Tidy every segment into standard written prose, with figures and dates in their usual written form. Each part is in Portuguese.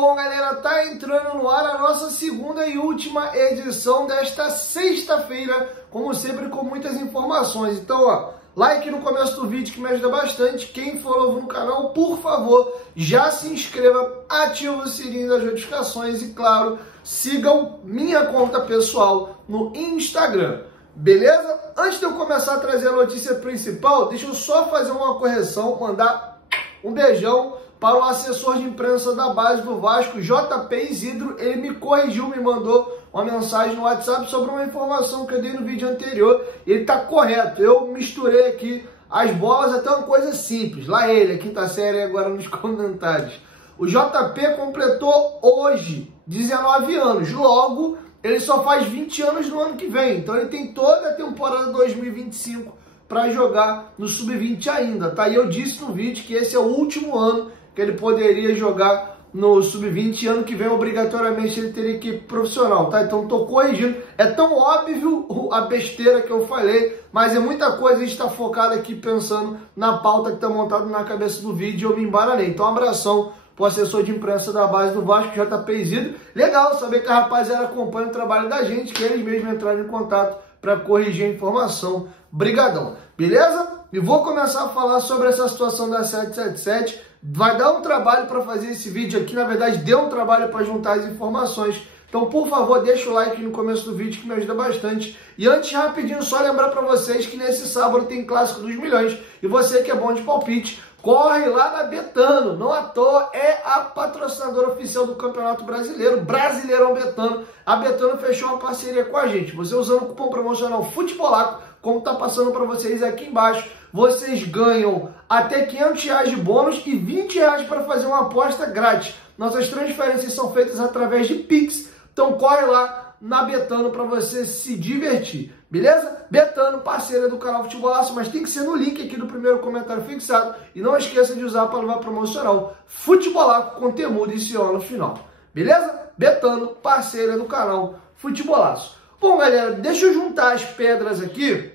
bom, galera? Tá entrando no ar a nossa segunda e última edição desta sexta-feira, como sempre, com muitas informações. Então, ó, like no começo do vídeo que me ajuda bastante. Quem for novo no canal, por favor, já se inscreva, ative o sininho das notificações e, claro, sigam minha conta pessoal no Instagram. Beleza? Antes de eu começar a trazer a notícia principal, deixa eu só fazer uma correção, mandar um beijão para o assessor de imprensa da base do Vasco, JP Isidro. Ele me corrigiu, me mandou uma mensagem no WhatsApp sobre uma informação que eu dei no vídeo anterior. Ele está correto, eu misturei aqui as bolas, até uma coisa simples. Lá ele, a quinta série, agora nos comentários. O JP completou hoje 19 anos, logo ele só faz 20 anos no ano que vem. Então ele tem toda a temporada 2025 para jogar no Sub-20 ainda, tá? E eu disse no vídeo que esse é o último ano que ele poderia jogar no Sub-20, ano que vem obrigatoriamente ele teria que ir profissional, tá? Então tô corrigindo, é tão óbvio a besteira que eu falei, mas é muita coisa, a gente tá focado aqui pensando na pauta que tá montada na cabeça do vídeo e eu me embaralhei. Então um abração pro assessor de imprensa da base do Vasco, JP Isidro. Legal saber que a rapaziada acompanha o trabalho da gente, que eles mesmos entraram em contato para corrigir a informação. Brigadão, beleza? E vou começar a falar sobre essa situação da 777. Vai dar um trabalho para fazer esse vídeo aqui, na verdade deu um trabalho para juntar as informações. Então, por favor, deixa o like no começo do vídeo que me ajuda bastante. E antes, rapidinho, só lembrar para vocês que nesse sábado tem Clássico dos Milhões. E você que é bom de palpite, corre lá na Betano. Não à toa, é a patrocinadora oficial do Campeonato Brasileiro, Brasileirão Betano. A Betano fechou uma parceria com a gente. Você usando o cupom promocional Futebolaco, como tá passando para vocês aqui embaixo, vocês ganham até R$500 de bônus e R$20 para fazer uma aposta grátis. Nossas transferências são feitas através de Pix. Então corre lá na Betano para você se divertir, beleza? Betano, parceira do canal Futebolaço, mas tem que ser no link aqui do primeiro comentário fixado. E não esqueça de usar para levar promocional Futebolaco com temudo e CEO no final, beleza? Betano, parceira do canal Futebolaço. Bom, galera, deixa eu juntar as pedras aqui,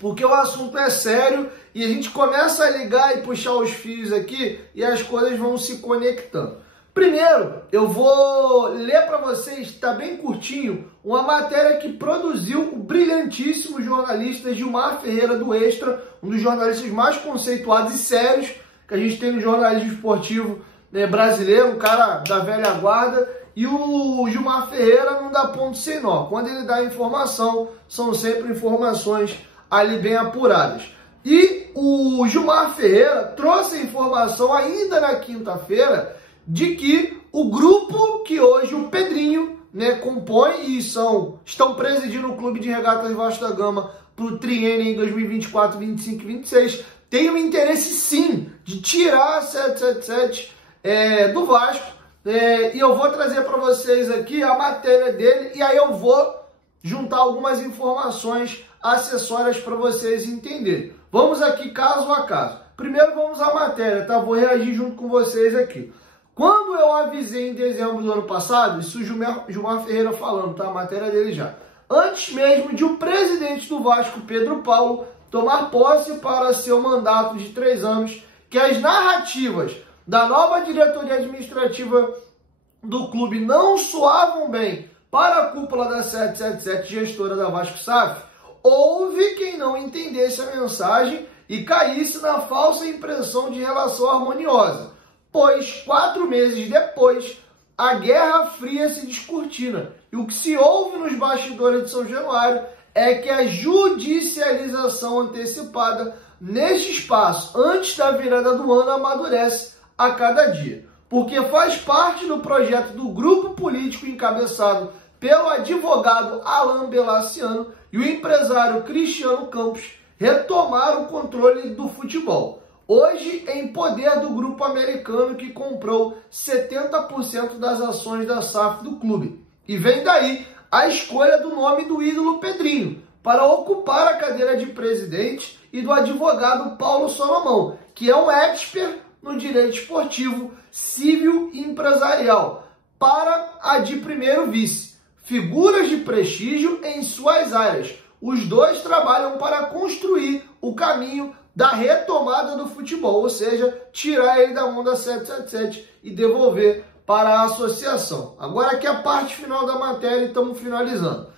porque o assunto é sério e a gente começa a ligar e puxar os fios aqui e as coisas vão se conectando. Primeiro, eu vou ler para vocês, está bem curtinho, uma matéria que produziu o brilhantíssimo jornalista Gilmar Ferreira do Extra, um dos jornalistas mais conceituados e sérios que a gente tem no jornalismo esportivo, né, brasileiro, um cara da velha guarda. E o Gilmar Ferreira não dá ponto sem nó. Quando ele dá informação, são sempre informações ali bem apuradas. E o Gilmar Ferreira trouxe a informação ainda na quinta-feira de que o grupo que hoje o Pedrinho, né, compõe e estão presidindo o Clube de Regatas Vasco da Gama para o triênio em 2024, 25 e 26, tem o interesse sim de tirar a 777 do Vasco. E eu vou trazer para vocês aqui a matéria dele e aí eu vou juntar algumas informações acessórias para vocês entenderem. Vamos aqui caso a caso. Primeiro vamos à matéria, tá? Vou reagir junto com vocês aqui. Quando eu avisei em dezembro do ano passado, isso o Gilmar Ferreira falando, tá? A matéria dele já. Antes mesmo de o presidente do Vasco, Pedro Paulo, tomar posse para seu mandato de 3 anos, que as narrativas da nova diretoria administrativa do clube não soavam bem para a cúpula da 777, gestora da Vasco SAF, houve quem não entendesse a mensagem e caísse na falsa impressão de relação harmoniosa. Pois 4 meses depois, a Guerra Fria se descortina. E o que se ouve nos bastidores de São Januário é que a judicialização antecipada neste espaço, antes da virada do ano, amadurece a cada dia. Porque faz parte do projeto do grupo político encabeçado pelo advogado Alain Belaciano e o empresário Cristiano Campos retomar o controle do futebol. Hoje, em poder do grupo americano que comprou 70% das ações da SAF do clube. E vem daí a escolha do nome do ídolo Pedrinho para ocupar a cadeira de presidente e do advogado Paulo Salomão, que é um expert no direito esportivo, civil e empresarial, para a de primeiro vice. Figuras de prestígio em suas áreas. Os dois trabalham para construir o caminho da retomada do futebol, ou seja, tirar ele da mão da 777 e devolver para a associação. Agora aqui a parte final da matéria e estamos finalizando.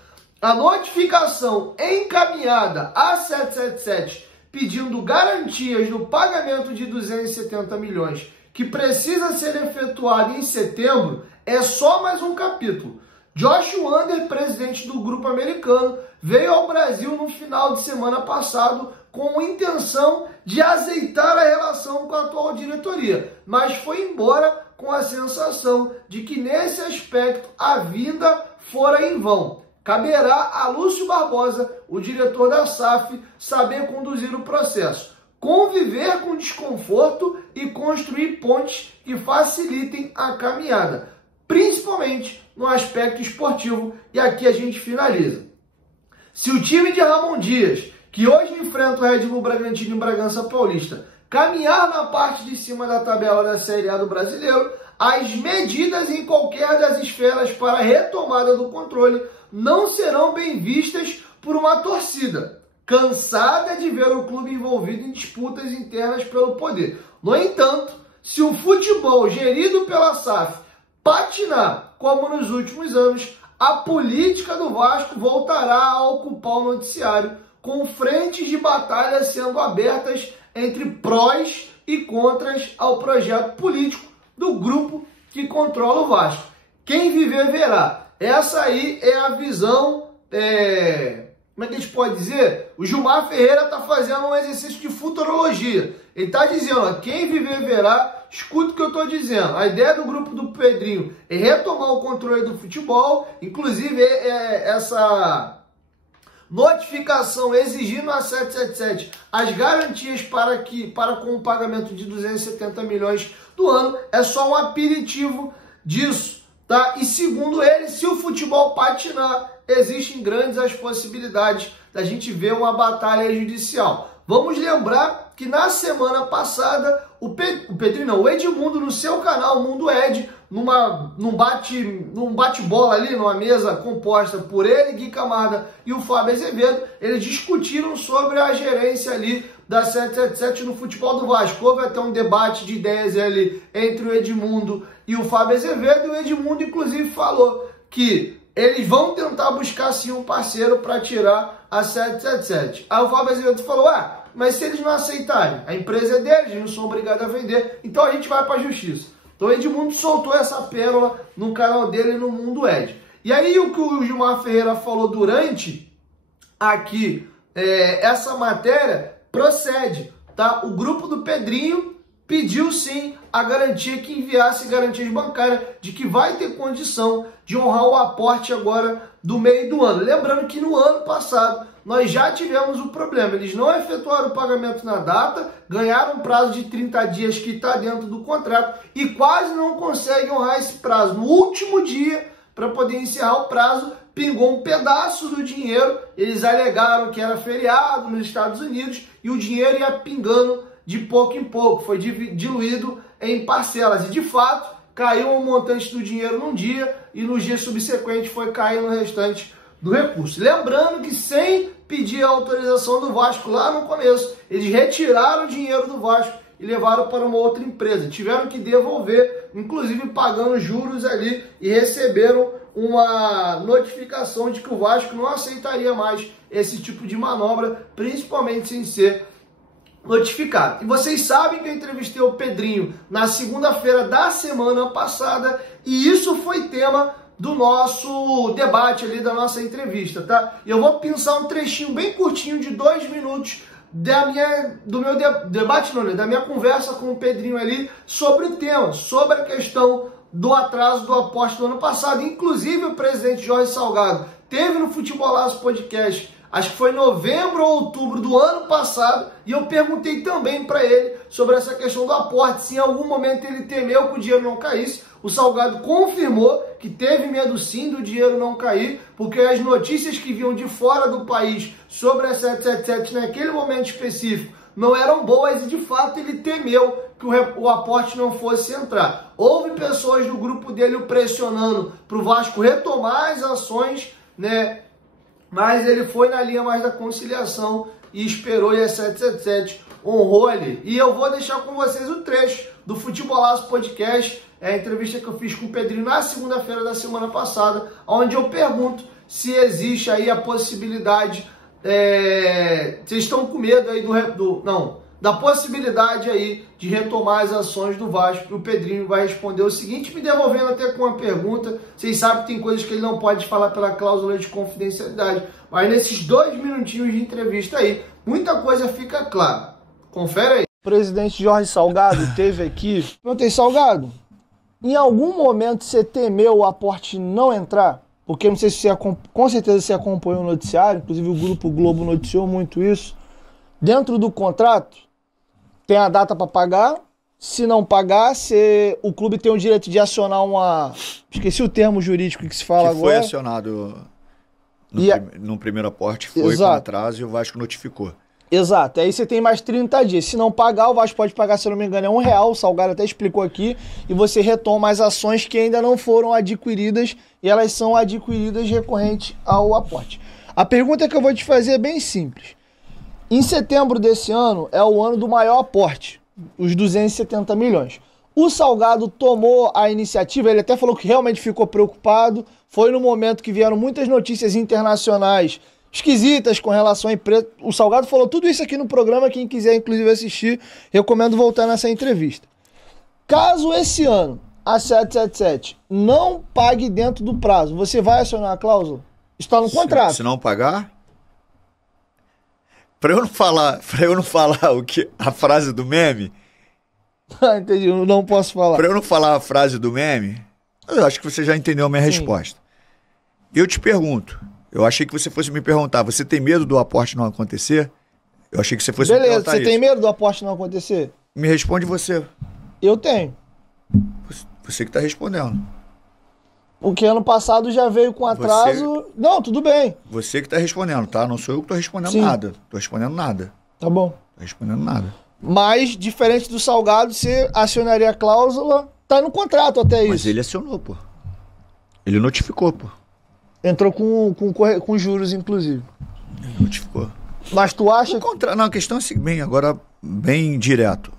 A notificação encaminhada à 777 pedindo garantias no pagamento de 270 milhões que precisa ser efetuado em setembro é só mais um capítulo. Josh Wander, presidente do grupo americano, veio ao Brasil no final de semana passado com a intenção de azeitar a relação com a atual diretoria, mas foi embora com a sensação de que nesse aspecto a vinda fora em vão. Caberá a Lúcio Barbosa, o diretor da SAF, saber conduzir o processo, conviver com desconforto e construir pontes que facilitem a caminhada, principalmente no aspecto esportivo. E aqui a gente finaliza. Se o time de Ramon Dias, que hoje enfrenta o Red Bull Bragantino em Bragança Paulista, caminhar na parte de cima da tabela da Série A do Brasileiro, as medidas em qualquer das esferas para a retomada do controle não serão bem vistas por uma torcida cansada de ver o clube envolvido em disputas internas pelo poder. No entanto, se o futebol gerido pela SAF patinar como nos últimos anos, a política do Vasco voltará a ocupar o noticiário, com frentes de batalha sendo abertas entre prós e contras ao projeto político do grupo que controla o Vasco. Quem viver verá. Essa aí é a visão, como é que a gente pode dizer? O Gilmar Ferreira está fazendo um exercício de futurologia. Ele está dizendo, ó, quem viver verá, escuta o que eu estou dizendo. A ideia do grupo do Pedrinho é retomar o controle do futebol, inclusive essa notificação exigindo a 777 as garantias para com o pagamento de 270 milhões do ano é só um aperitivo disso, tá? E segundo ele, se o futebol patinar, existem grandes as possibilidades da gente ver uma batalha judicial. Vamos lembrar que na semana passada o Edmundo, no seu canal Mundo Ed, num bate-bola ali, numa mesa composta por ele, Gui Camarda e o Fábio Azevedo, eles discutiram sobre a gerência ali da 777 no futebol do Vasco. Houve até um debate de ideias ali entre o Edmundo e o Fábio Azevedo, e o Edmundo inclusive falou que eles vão tentar buscar sim um parceiro para tirar a 777. Aí o Fábio Azevedo falou, mas se eles não aceitarem, a empresa é deles, eles não são obrigados a vender, então a gente vai para a justiça. Então o Edmundo soltou essa pérola no canal dele no Mundo Ed. E aí o que o Gilmar Ferreira falou durante aqui essa matéria procede, tá? O grupo do Pedrinho pediu sim a garantia, que enviasse garantias bancárias de que vai ter condição de honrar o aporte agora do meio do ano. Lembrando que no ano passado nós já tivemos o problema, eles não efetuaram o pagamento na data, ganharam um prazo de 30 dias que está dentro do contrato e quase não conseguem honrar esse prazo. No último dia, para poder encerrar o prazo, pingou um pedaço do dinheiro, eles alegaram que era feriado nos Estados Unidos e o dinheiro ia pingando de pouco em pouco, foi diluído em parcelas e de fato caiu um montante do dinheiro num dia e no dia subsequente foi caindo o restante do recurso. Lembrando que sem pedir a autorização do Vasco lá no começo, eles retiraram o dinheiro do Vasco e levaram para uma outra empresa. Tiveram que devolver, inclusive pagando juros ali, e receberam uma notificação de que o Vasco não aceitaria mais esse tipo de manobra, principalmente sem ser notificado. E vocês sabem que eu entrevistei o Pedrinho na segunda-feira da semana passada e isso foi tema do nosso debate ali, da nossa entrevista, tá? E eu vou pensar um trechinho bem curtinho de 2 minutos da minha conversa com o Pedrinho ali sobre o tema, sobre a questão do atraso do aporte do ano passado. Inclusive o presidente Jorge Salgado teve no Futebolaço Podcast, acho que foi novembro ou outubro do ano passado, e eu perguntei também para ele sobre essa questão do aporte, se em algum momento ele temeu que o dinheiro não caísse. O Salgado confirmou que teve medo sim do dinheiro não cair, porque as notícias que vinham de fora do país sobre a 777 naquele momento específico não eram boas e de fato ele temeu que o aporte não fosse entrar. Houve pessoas do grupo dele o pressionando para o Vasco retomar as ações, né? Mas ele foi na linha mais da conciliação e esperou, e a 777 honrou ali. E eu vou deixar com vocês o trecho do Futebolaço Podcast É a entrevista que eu fiz com o Pedrinho na segunda-feira da semana passada, onde eu pergunto se existe aí a possibilidade, vocês estão com medo aí da possibilidade aí de retomar as ações do Vasco. O Pedrinho vai responder o seguinte, me devolvendo até com uma pergunta. Vocês sabem que tem coisas que ele não pode falar pela cláusula de confidencialidade, mas nesses 2 minutinhos de entrevista aí, muita coisa fica clara. Confere aí. O presidente Jorge Salgado teve aqui. Perguntei, Salgado, em algum momento você temeu o aporte não entrar? Porque não sei se você, com certeza você acompanhou o noticiário, inclusive o Grupo Globo noticiou muito isso. Dentro do contrato, tem a data para pagar. Se não pagar, o clube tem o direito de acionar uma... Esqueci o termo jurídico que se fala agora. Foi acionado no primeiro aporte, foi com atraso e o Vasco notificou. Exato, aí você tem mais 30 dias. Se não pagar, o Vasco pode pagar, se eu não me engano, R$1, o Salgado até explicou aqui, e você retoma as ações que ainda não foram adquiridas, e elas são adquiridas recorrente ao aporte. A pergunta que eu vou te fazer é bem simples. Em setembro desse ano é o ano do maior aporte, os 270 milhões. O Salgado tomou a iniciativa, ele até falou que realmente ficou preocupado, foi no momento que vieram muitas notícias internacionais esquisitas com relação à empresa. O Salgado falou tudo isso aqui no programa, quem quiser inclusive assistir, recomendo voltar nessa entrevista. Caso esse ano a 777 não pague dentro do prazo, você vai acionar a cláusula? Está no contrato. Se não pagar? Para eu não falar o que a frase do meme? Entendi, eu não posso falar. Para eu não falar a frase do meme, eu acho que você já entendeu a minha resposta. Eu te pergunto, eu achei que você fosse me perguntar, você tem medo do aporte não acontecer? Eu achei que você fosse me perguntar isso. Beleza, você tem medo do aporte não acontecer? Me responde você. Eu tenho. Você que está respondendo. Porque ano passado já veio com atraso... Não, tudo bem. Você que está respondendo, tá? Não sou eu que estou respondendo nada. Estou respondendo nada. Tá bom. Estou respondendo nada. Mas, diferente do Salgado, você acionaria a cláusula, tá no contrato até isso. Mas ele acionou, pô. Ele notificou, pô. Entrou com juros, inclusive. Ele notificou. Mas tu acha... Não, a questão é assim, agora bem direto.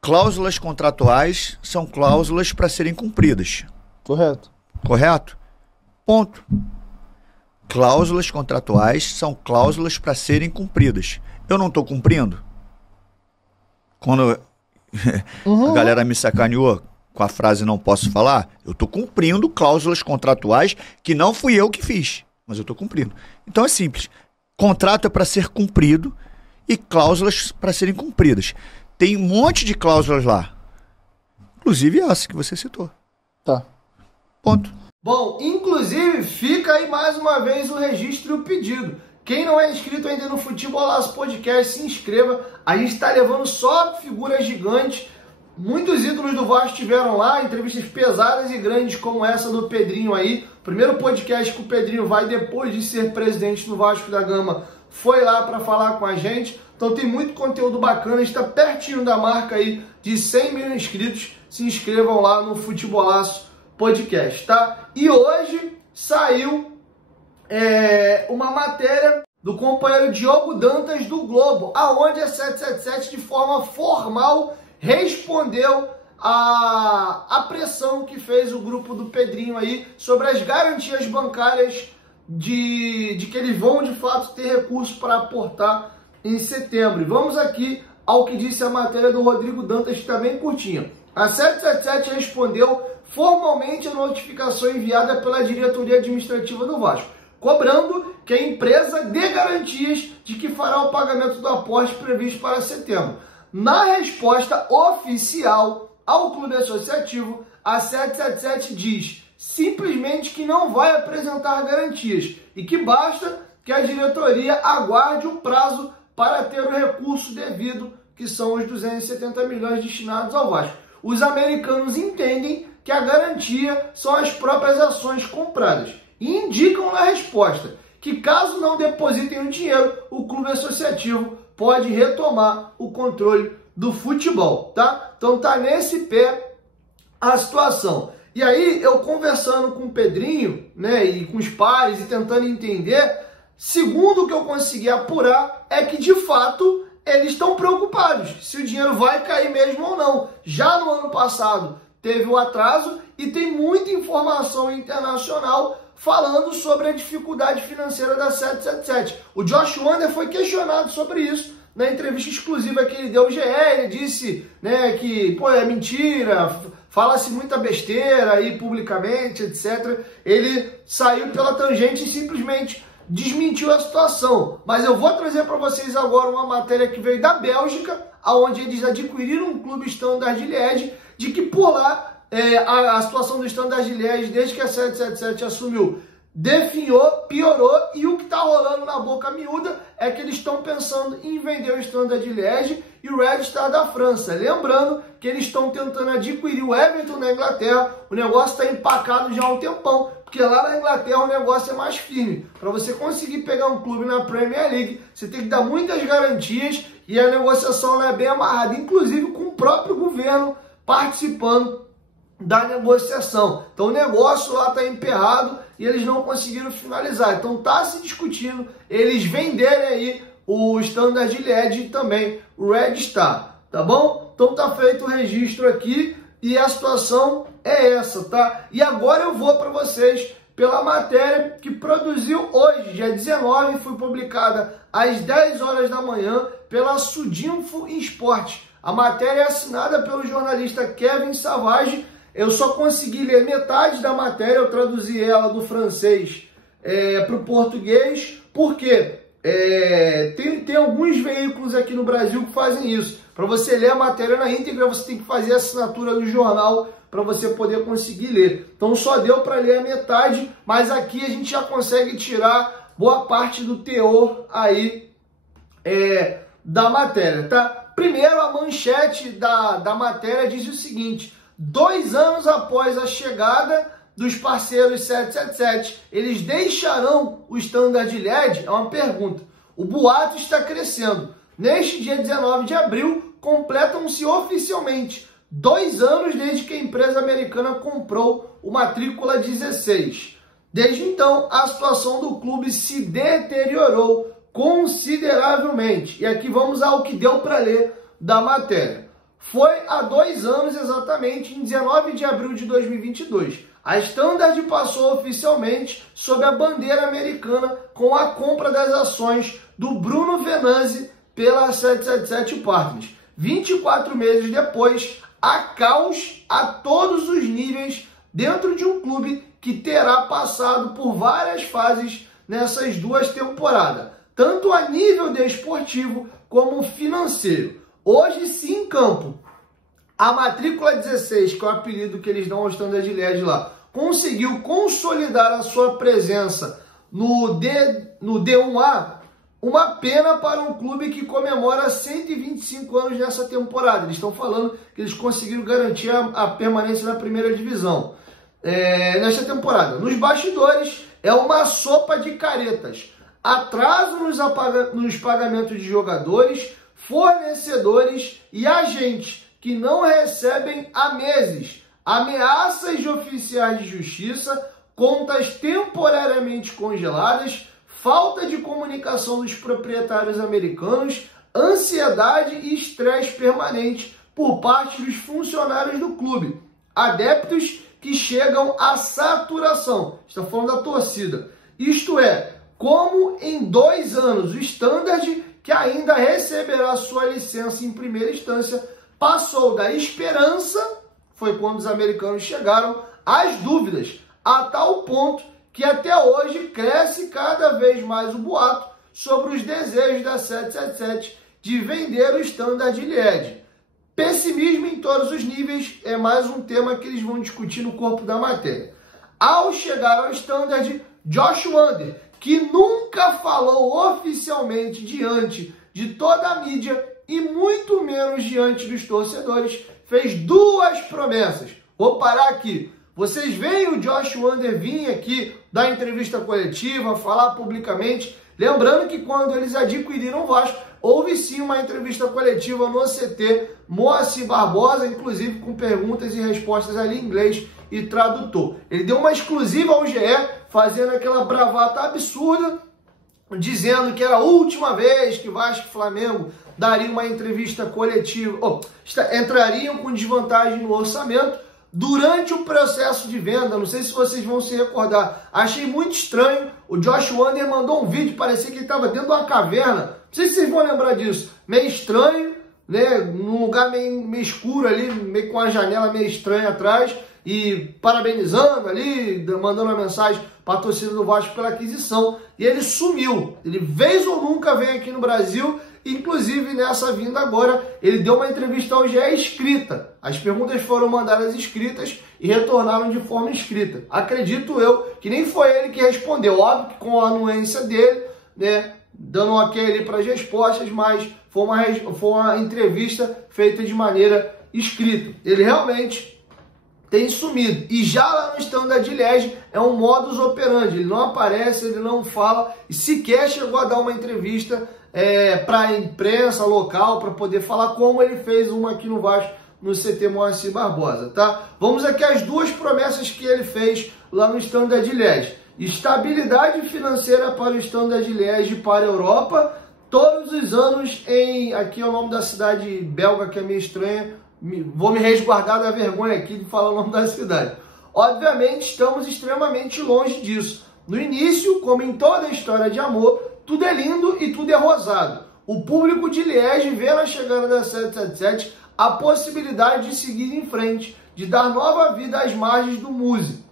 Cláusulas contratuais são cláusulas para serem cumpridas. Correto. Correto? Ponto. Cláusulas contratuais são cláusulas para serem cumpridas. Eu não estou cumprindo? Quando a galera me sacaneou com a frase não posso falar, eu estou cumprindo cláusulas contratuais que não fui eu que fiz, mas eu estou cumprindo. Então é simples. Contrato é para ser cumprido e cláusulas para serem cumpridas. Tem um monte de cláusulas lá. Inclusive essa que você citou. Tá. Ponto. Bom, inclusive fica aí mais uma vez o registro e o pedido. Quem não é inscrito ainda no Futebolaço Podcast, se inscreva. A gente está levando só figuras gigantes. Muitos ídolos do Vasco estiveram lá, entrevistas pesadas e grandes como essa do Pedrinho aí. Primeiro podcast que o Pedrinho vai, depois de ser presidente do Vasco da Gama, foi lá para falar com a gente. Então tem muito conteúdo bacana, está pertinho da marca aí de 100 mil inscritos. Se inscrevam lá no Futebolaço Podcast, tá? E hoje saiu uma matéria do companheiro Diogo Dantas do Globo, aonde a 777 de forma formal respondeu a pressão que fez o grupo do Pedrinho aí sobre as garantias bancárias de que eles vão de fato ter recurso para aportar em setembro. E vamos aqui ao que disse a matéria do Rodrigo Dantas, que está bem curtinha. A 777 respondeu formalmente a notificação enviada pela diretoria administrativa do Vasco, cobrando que a empresa dê garantias de que fará o pagamento do aporte previsto para setembro. Na resposta oficial ao clube associativo, a 777 diz simplesmente que não vai apresentar garantias e que basta que a diretoria aguarde o prazo para ter o recurso devido, que são os 270 milhões destinados ao Vasco. Os americanos entendem que a garantia são as próprias ações compradas e indicam na resposta que caso não depositem o dinheiro, o clube associativo pode retomar o controle do futebol, tá? Então tá nesse pé a situação. E aí eu conversando com o Pedrinho, né, e com os pares e tentando entender, segundo o que eu consegui apurar, é que de fato eles estão preocupados se o dinheiro vai cair mesmo ou não. Já no ano passado teve o atraso e tem muita informação internacional falando sobre a dificuldade financeira da 777. O Josh Wander foi questionado sobre isso na entrevista exclusiva que ele deu ao GE. Ele disse, né, que é mentira, fala-se muita besteira aí publicamente, etc. Ele saiu pela tangente e simplesmente desmentiu a situação. Mas eu vou trazer para vocês agora uma matéria que veio da Bélgica, onde eles adquiriram um clube Standard Liège, de que por lá a situação do Standard Liège, desde que a 777 assumiu, definhou, piorou, e o que está rolando na boca miúda é que eles estão pensando em vender o Standard Liège e o Red Star da França. Lembrando que eles estão tentando adquirir o Everton na Inglaterra. O negócio está empacado já há um tempão, porque lá na Inglaterra o negócio é mais firme. Para você conseguir pegar um clube na Premier League, você tem que dar muitas garantias e a negociação é bem amarrada, inclusive com o próprio governo participando da negociação. Então o negócio lá está emperrado e eles não conseguiram finalizar. Então está se discutindo eles venderem aí o Standard Liège e também o Red Star, tá bom? Então tá feito o registro aqui e a situação é essa, tá? E agora eu vou para vocês pela matéria que produziu hoje, dia 19, foi publicada às 10 horas da manhã pela Sudinfo Esporte. A matéria é assinada pelo jornalista Kevin Savage. Eu só consegui ler metade da matéria, eu traduzi ela do francês para o português, porque tem alguns veículos aqui no Brasil que fazem isso. Para você ler a matéria na íntegra, você tem que fazer a assinatura do jornal para você poder conseguir ler. Então só deu para ler a metade, mas aqui a gente já consegue tirar boa parte do teor aí da matéria, tá? Primeiro, a manchete da matéria diz o seguinte: 2 anos após a chegada dos parceiros 777, eles deixarão o Standard Liège? É uma pergunta. O boato está crescendo. Neste dia 19 de abril, completam-se oficialmente 2 anos desde que a empresa americana comprou o Matrícula 16. Desde então, a situação do clube se deteriorou consideravelmente. E aqui vamos ao que deu para ler da matéria. Foi há 2 anos exatamente, em 19 de abril de 2022. A Standard passou oficialmente sob a bandeira americana com a compra das ações do Bruno Venanzi pela 777 Partners. 24 meses depois, há caos a todos os níveis dentro de um clube que terá passado por várias fases nessas 2 temporadas, tanto a nível desportivo como financeiro. Hoje, sim, em campo, a Matrícula 16, que é o apelido que eles dão ao Standard Liège lá, conseguiu consolidar a sua presença no D1A, uma pena para um clube que comemora 125 anos nessa temporada. Eles estão falando que eles conseguiram garantir a permanência na primeira divisão nesta temporada. Nos bastidores, é uma sopa de caretas. Atraso nos pagamentos de jogadores, fornecedores e agentes que não recebem há meses, ameaças de oficiais de justiça, contas temporariamente congeladas, falta de comunicação dos proprietários americanos, ansiedade e estresse permanente por parte dos funcionários do clube, adeptos que chegam à saturação. Está falando da torcida. Isto é, como em 2 anos o Standard, que ainda receberá sua licença em primeira instância, passou da esperança, foi quando os americanos chegaram, às dúvidas, a tal ponto que até hoje cresce cada vez mais o boato sobre os desejos da 777 de vender o Standard Liège. Pessimismo em todos os níveis é mais um tema que eles vão discutir no corpo da matéria. Ao chegar ao Standard, Josh Wander, que nunca falou oficialmente diante de toda a mídia e muito menos diante dos torcedores, fez 2 promessas. Vou parar aqui. Vocês veem o Josh Wander vir aqui dar entrevista coletiva, falar publicamente. Lembrando que quando eles adquiriram o Vasco, houve sim uma entrevista coletiva no CT Moacir Barbosa, inclusive com perguntas e respostas ali em inglês e tradutor. Ele deu uma exclusiva ao GE, fazendo aquela bravata absurda, dizendo que era a última vez que Vasco e Flamengo dariam uma entrevista coletiva, entrariam com desvantagem no orçamento. durante o processo de venda, não sei se vocês vão se recordar, achei muito estranho, o Josh Wander mandou um vídeo, parecia que ele estava dentro de uma caverna, não sei se vocês vão lembrar disso, meio estranho, né, num lugar meio escuro ali, meio com a janela meio estranha atrás, e parabenizando ali, mandando uma mensagem para a torcida do Vasco pela aquisição, e ele sumiu, ele vez ou nunca vem aqui no Brasil. Inclusive, nessa vinda agora, ele deu uma entrevista ao GE escrita. As perguntas foram mandadas escritas e retornaram de forma escrita. Acredito eu que nem foi ele que respondeu. Óbvio que com a anuência dele, né, dando um ok ali para as respostas, mas foi uma entrevista feita de maneira escrita. Ele realmente tem sumido. E já lá no Standard Liège é um modus operandi. Ele não aparece, ele não fala e sequer chegou a dar uma entrevista para a imprensa local, para poder falar como ele fez uma aqui no Vasco, no CT Moacir Barbosa, tá? Vamos aqui às duas promessas que ele fez lá no Standard Liège. Estabilidade financeira para o Standard Liège e para a Europa, todos os anos em... Aqui é o nome da cidade belga, que é meio estranha, vou me resguardar da vergonha aqui de falar o nome da cidade. Obviamente, estamos extremamente longe disso. No início, como em toda a história de amor, tudo é lindo e tudo é rosado. O público de Liège vê na chegada da 777 a possibilidade de seguir em frente, de dar nova vida às margens do Muse,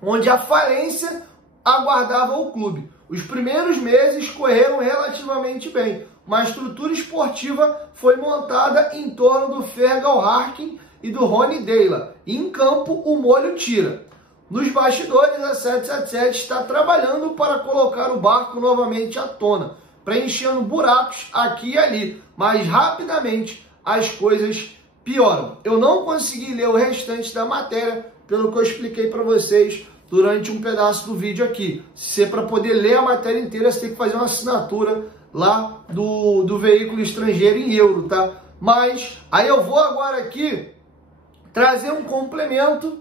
onde a falência aguardava o clube. Os primeiros meses correram relativamente bem. Uma estrutura esportiva foi montada em torno do Fergal Harkin e do Ronny Deila. E em campo, o molho tira. Nos bastidores, a 777 está trabalhando para colocar o barco novamente à tona, preenchendo buracos aqui e ali, mas rapidamente as coisas pioram. Eu não consegui ler o restante da matéria, pelo que eu expliquei para vocês durante um pedaço do vídeo aqui. Se é para poder ler a matéria inteira, você tem que fazer uma assinatura lá do veículo estrangeiro em euro, tá? Mas aí eu vou agora aqui trazer um complemento,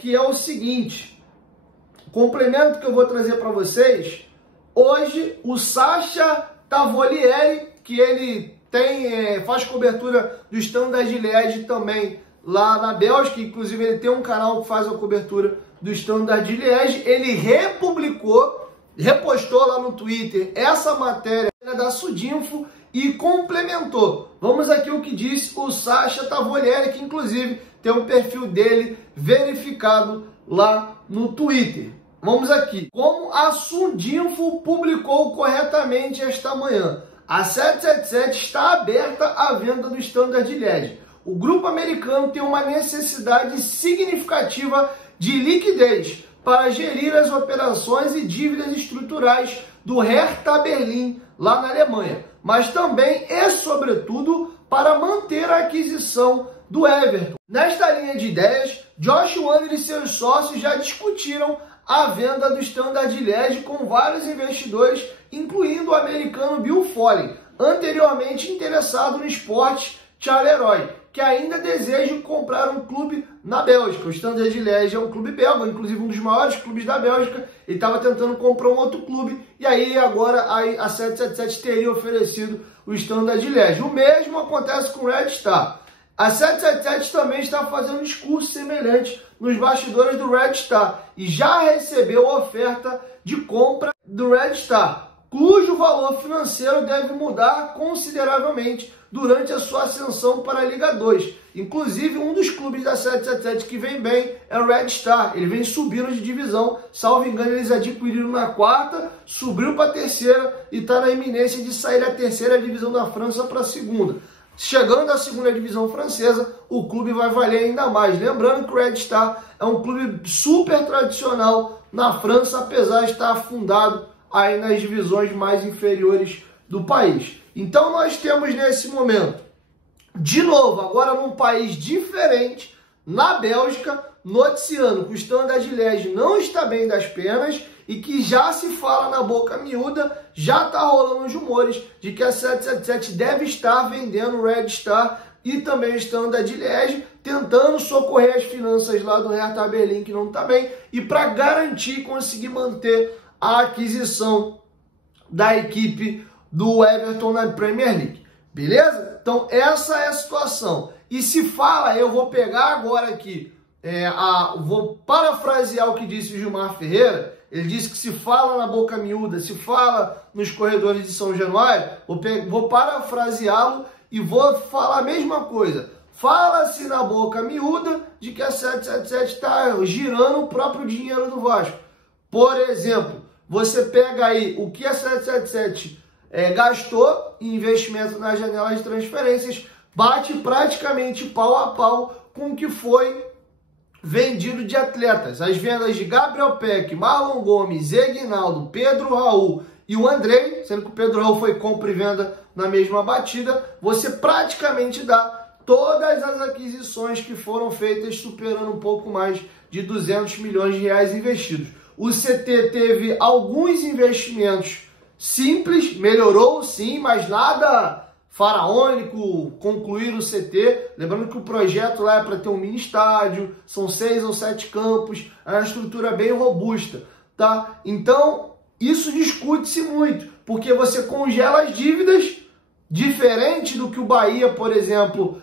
que é o seguinte. O complemento que eu vou trazer para vocês, hoje o Sacha Tavolieri, que ele faz cobertura do Standard Liège também lá na Bélgica, inclusive ele tem um canal que faz a cobertura do Standard Liège, ele repostou lá no Twitter essa matéria da Sudinfo e complementou. Vamos aqui o que disse o Sacha Tavolieri, que inclusive tem o perfil dele verificado lá no Twitter. Vamos aqui. Como a Sudinfo publicou corretamente esta manhã, a 777 está aberta à venda do Standard Liège. O grupo americano tem uma necessidade significativa de liquidez para gerir as operações e dívidas estruturais do Hertha Berlim, lá na Alemanha, mas também e sobretudo para manter a aquisição do Everton. Nesta linha de ideias, Josh Wander e seus sócios já discutiram a venda do Standard Liège com vários investidores, incluindo o americano Bill Foley, anteriormente interessado no esporte Charleroi, que ainda deseja comprar um clube na Bélgica. O Standard Liège é um clube belga, inclusive um dos maiores clubes da Bélgica. Ele estava tentando comprar um outro clube e aí agora a 777 teria oferecido o Standard Liège. O mesmo acontece com o Red Star. A 777 também está fazendo um discurso semelhante nos bastidores do Red Star e já recebeu a oferta de compra do Red Star, cujo valor financeiro deve mudar consideravelmente durante a sua ascensão para a Liga 2. Inclusive, um dos clubes da 777 que vem bem é o Red Star. Ele vem subindo de divisão. Salvo engano, eles adquiriram na quarta, subiu para a terceira e está na iminência de sair da terceira divisão da França para a segunda. Chegando à segunda divisão francesa, o clube vai valer ainda mais. Lembrando que o Red Star é um clube super tradicional na França, apesar de estar afundado aí nas divisões mais inferiores do país. Então nós temos nesse momento, de novo, agora num país diferente, na Bélgica, noticiando que o Standard Liège não está bem das pernas e que já se fala na boca miúda, já está rolando os rumores de que a 777 deve estar vendendo o Red Star e também o Standard Liège, tentando socorrer as finanças lá do Hertha Berlim, que não está bem, e para garantir conseguir manter a aquisição da equipe do Everton na Premier League. Beleza? Então essa é a situação. E se fala, eu vou pegar agora aqui, vou parafrasear o que disse o Gilmar Ferreira. Ele disse que se fala na boca miúda, se fala nos corredores de São Januário, vou parafraseá-lo e vou falar a mesma coisa. Fala-se na boca miúda de que a 777 está girando o próprio dinheiro do Vasco. Por exemplo, você pega aí o que a 777 gastou em investimento nas janelas de transferências, bate praticamente pau a pau com o que foi vendido de atletas. As vendas de Gabriel Peck, Marlon Gomes, Eguinaldo, Pedro Raul e o Andrei, sendo que o Pedro Raul foi compra e venda na mesma batida, você praticamente dá todas as aquisições que foram feitas, superando um pouco mais de 200 milhões de reais investidos. O CT teve alguns investimentos simples, melhorou sim, mas nada faraônico, concluir o CT. Lembrando que o projeto lá é para ter um mini estádio, são 6 ou 7 campos, é uma estrutura bem robusta, tá? Então, isso discute-se muito, porque você congela as dívidas, diferente do que o Bahia, por exemplo,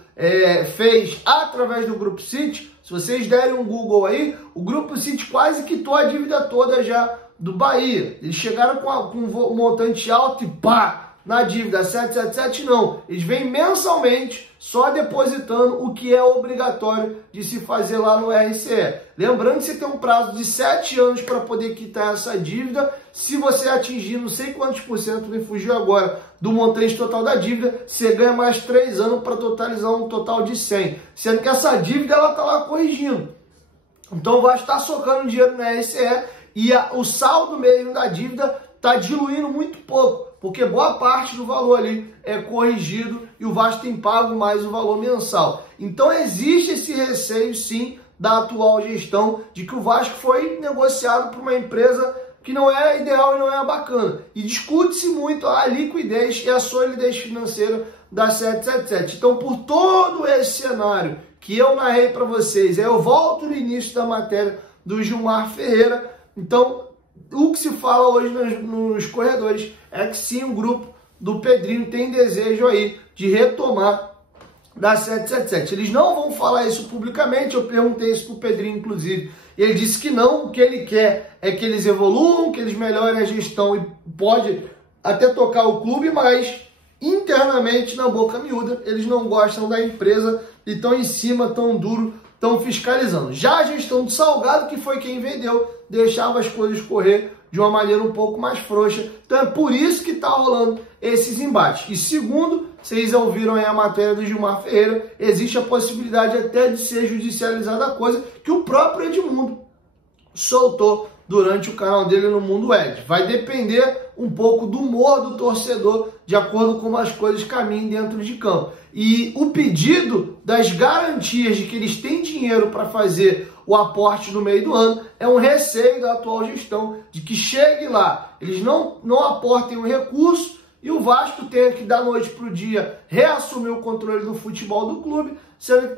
fez através do Grupo City. Se vocês derem um Google aí, o Grupo City quase quitou a dívida toda já do Bahia. Eles chegaram com um montante alto e pá! Na dívida. 777 não. Eles vêm mensalmente só depositando o que é obrigatório de se fazer lá no RCE. Lembrando que você tem um prazo de 7 anos para poder quitar essa dívida. Se você atingir não sei quantos por cento, me fugiu agora, do montante total da dívida, você ganha mais 3 anos para totalizar um total de 100. Sendo que essa dívida ela está lá corrigindo. Então vai estar socando dinheiro no RCE e o saldo mesmo da dívida está diluindo muito pouco, porque boa parte do valor ali é corrigido e o Vasco tem pago mais o valor mensal. Então existe esse receio sim da atual gestão de que o Vasco foi negociado por uma empresa que não é ideal e não é bacana. E discute-se muito a liquidez e a solidez financeira da 777. Então, por todo esse cenário que eu narrei para vocês, eu volto no início da matéria do Gilmar Ferreira. Então, o que se fala hoje nos corredores é que sim, o grupo do Pedrinho tem desejo aí de retomar da 777. Eles não vão falar isso publicamente, eu perguntei isso pro Pedrinho, inclusive, e ele disse que não, o que ele quer é que eles evoluam, que eles melhorem a gestão e pode até tocar o clube, mas internamente, na boca miúda, eles não gostam da empresa e estão em cima, tão duro, estão fiscalizando. Já a gestão do Salgado, que foi quem vendeu, deixava as coisas correr de uma maneira um pouco mais frouxa. Então é por isso que está rolando esses embates. E segundo, vocês ouviram aí a matéria do Gilmar Ferreira, existe a possibilidade até de ser judicializada a coisa, que o próprio Edmundo soltou durante o canal dele no Mundo Ed. Vai depender um pouco do humor do torcedor, de acordo com como as coisas caminhem dentro de campo. E o pedido das garantias de que eles têm dinheiro para fazer o aporte no meio do ano é um receio da atual gestão de que chegue lá, eles não aportem o recurso e o Vasco tenha que, da noite para o dia, reassumir o controle do futebol do clube,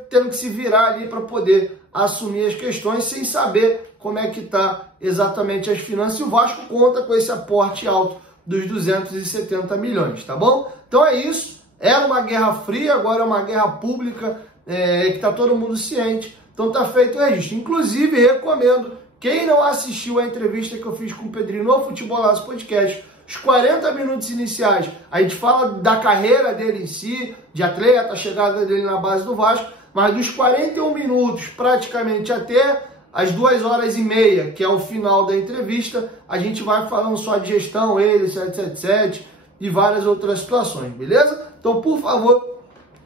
tendo que se virar ali para poder assumir as questões sem saber como é que está exatamente as finanças. E o Vasco conta com esse aporte alto dos 270 milhões, tá bom? Então é isso. Era uma guerra fria, agora é uma guerra pública, que está todo mundo ciente. Então tá feito o registro. Inclusive, recomendo, quem não assistiu a entrevista que eu fiz com o Pedrinho no Futebolaço Podcast, os 40 minutos iniciais, a gente fala da carreira dele em si, de atleta, a chegada dele na base do Vasco, mas dos 41 minutos praticamente até as 2h30, que é o final da entrevista, a gente vai falando só de gestão, ele, 777 e várias outras situações, beleza? Então, por favor,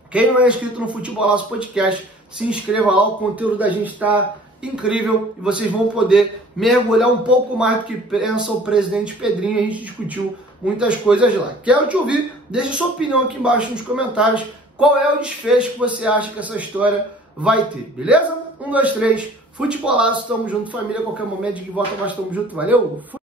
quem não é inscrito no Futebolaço Podcast, se inscreva lá, o conteúdo da gente está incrível e vocês vão poder mergulhar um pouco mais do que pensa o presidente Pedrinho. A gente discutiu muitas coisas lá. Quero te ouvir, deixa sua opinião aqui embaixo nos comentários. Qual é o desfecho que você acha que essa história vai ter, beleza? 1, 2, 3, Futebolaço, tamo junto, família, a qualquer momento de que volta nós estamos junto, valeu?